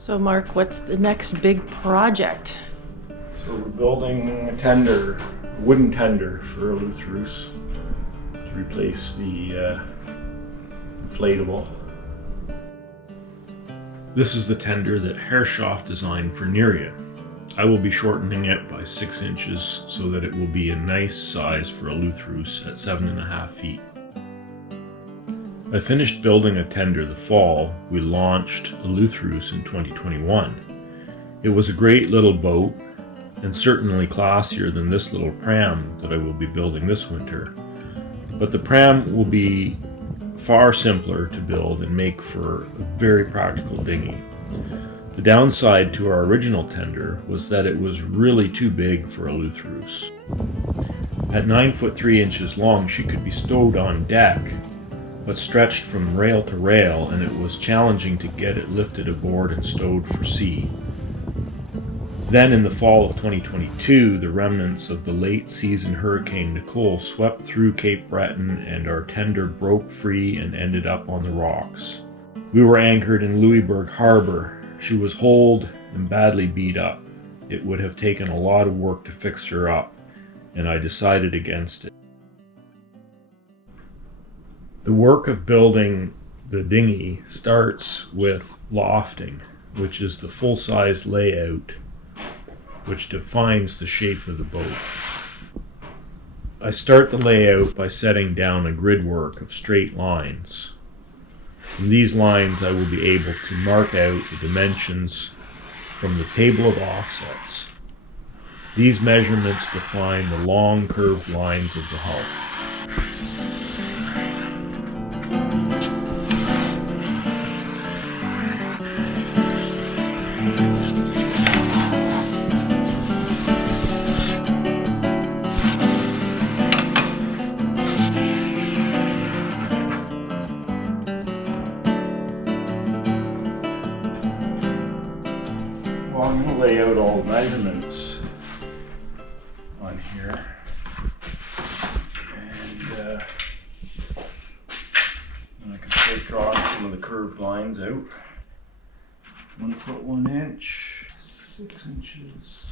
So Mark, what's the next big project? So we're building a tender, a wooden tender for Eleutheros to replace the inflatable. This is the tender that Herreshoff designed for Nereia. I will be shortening it by 6 inches so that it will be a nice size for Eleutheros at 7.5 feet. I finished building a tender the fall we launched Eleutheros in 2021. It was a great little boat and certainly classier than this little Pram that I will be building this winter. But the Pram will be far simpler to build and make for a very practical dinghy. The downside to our original tender was that it was really too big for Eleutheros. At 9 foot 3 inches long, she could be stowed on deck, but stretched from rail to rail, and it was challenging to get it lifted aboard and stowed for sea. Then in the fall of 2022, the remnants of the late season Hurricane Nicole swept through Cape Breton and our tender broke free and ended up on the rocks. We were anchored in Lunenburg Harbor. She was holed and badly beat up. It would have taken a lot of work to fix her up, and I decided against it. The work of building the dinghy starts with lofting, which is the full-size layout which defines the shape of the boat. I start the layout by setting down a grid work of straight lines. From these lines I will be able to mark out the dimensions from the table of offsets. These measurements define the long curved lines of the hull. I'm going to lay out all the measurements on here, and I can start drawing some of the curved lines out. 1 foot 1 inch, 6 inches.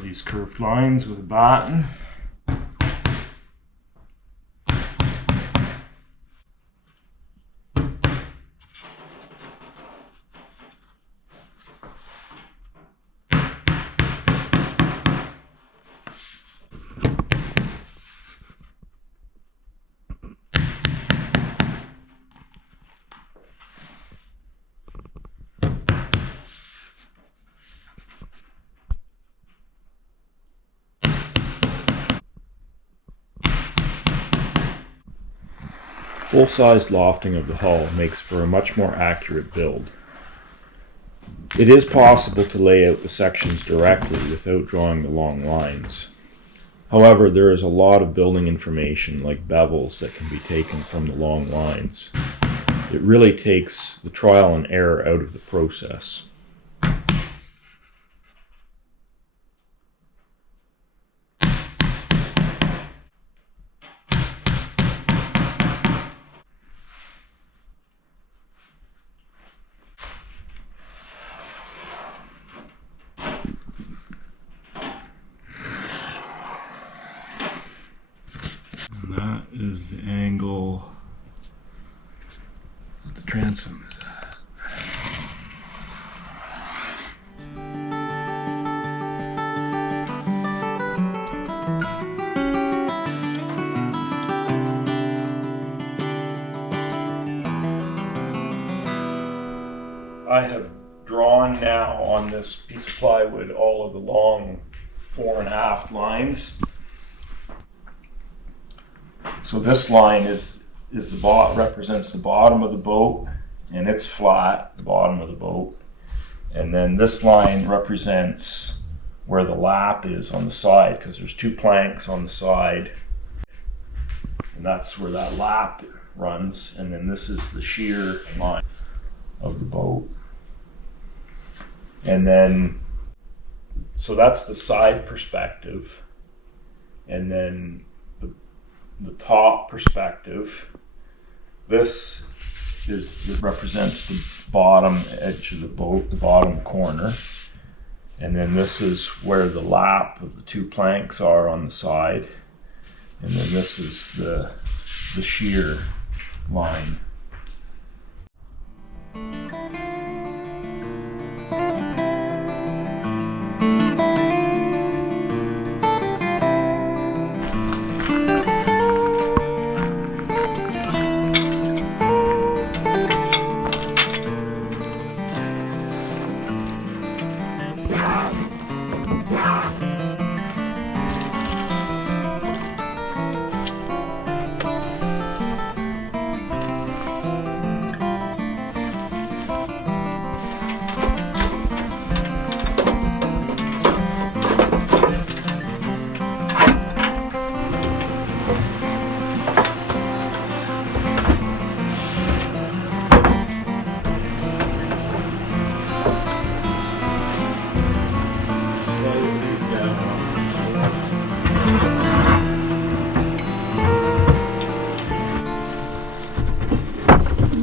These curved lines with a batten. Full-sized lofting of the hull makes for a much more accurate build. It is possible to lay out the sections directly without drawing the long lines. However, there is a lot of building information like bevels that can be taken from the long lines. It really takes the trial and error out of the process. That is the angle that the transom is at. I have drawn now on this piece of plywood all of the long fore and aft lines. So this line is is represents the bottom of the boat, and it's flat, the bottom of the boat. And then this line represents where the lap is on the side, because there's 2 planks on the side, and that's where that lap runs. And then this is the shear line of the boat. And then, so that's the side perspective. And then the top perspective, this represents the bottom edge of the boat, the bottom corner. And then this is where the lap of the 2 planks are on the side. And then this is the shear line.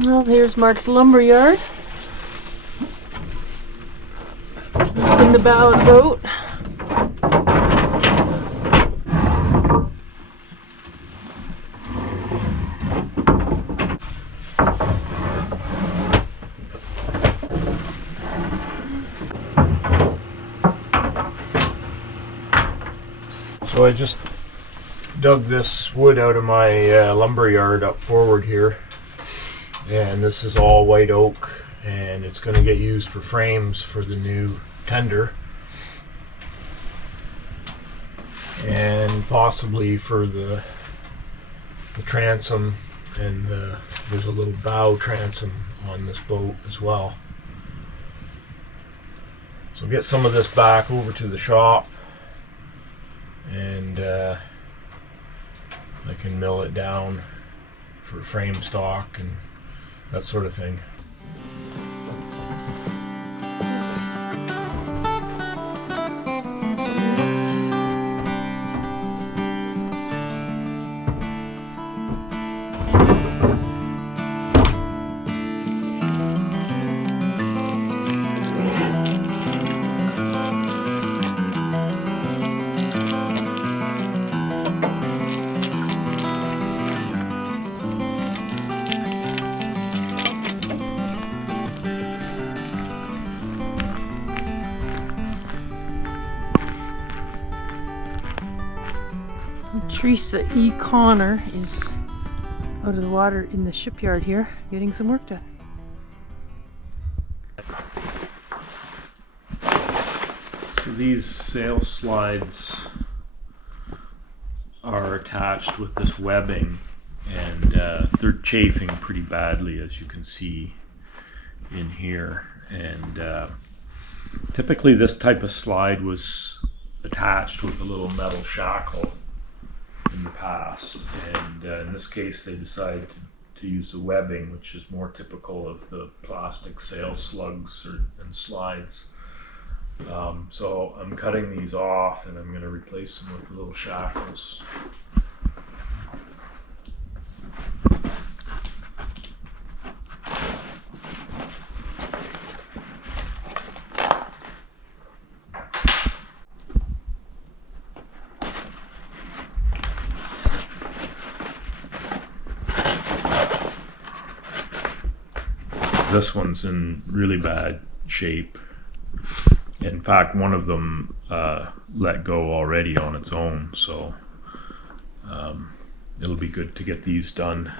Well, here's Mark's lumber yard in the bow of the boat. So I just dug this wood out of my lumber yard up forward here, and this is all white oak, and it's going to get used for frames for the new tender, and possibly for the transom, and there's a little bow transom on this boat as well. So get some of this back over to the shop, and I can mill it down for frame stock and that sort of thing. Teresa E. Connor is out of the water in the shipyard here, getting some work done. So these sail slides are attached with this webbing, and they're chafing pretty badly, as you can see in here. And typically this type of slide was attached with a little metal shackle in the past, and in this case they decided to use the webbing, which is more typical of the plastic sail slugs and slides. So I'm cutting these off, and I'm going to replace them with the little shackles. This one's in really bad shape. In fact, one of them let go already on its own, so it'll be good to get these done.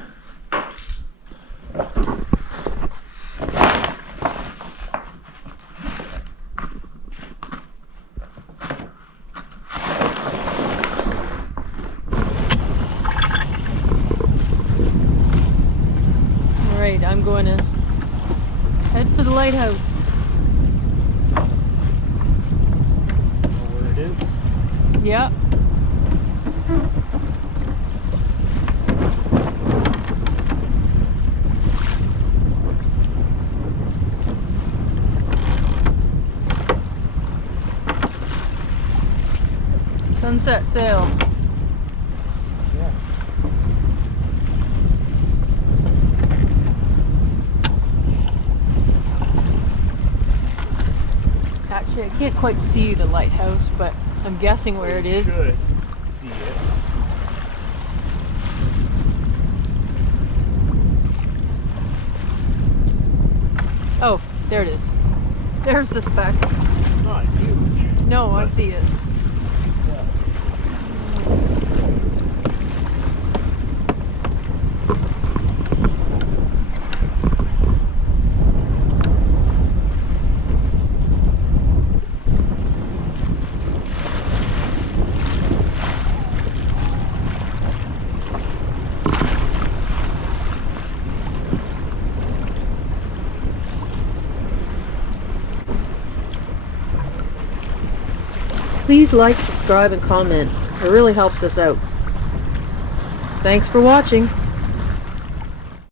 going to head for the lighthouse. Know where it is? Yeah. Sunset sail. Yeah. Actually, I can't quite see the lighthouse, but I'm guessing where it is. You should see it. Oh, there it is. There's the speck. It's not huge. No, I see it. Yeah. Please like, subscribe, and comment. It really helps us out. Thanks for watching.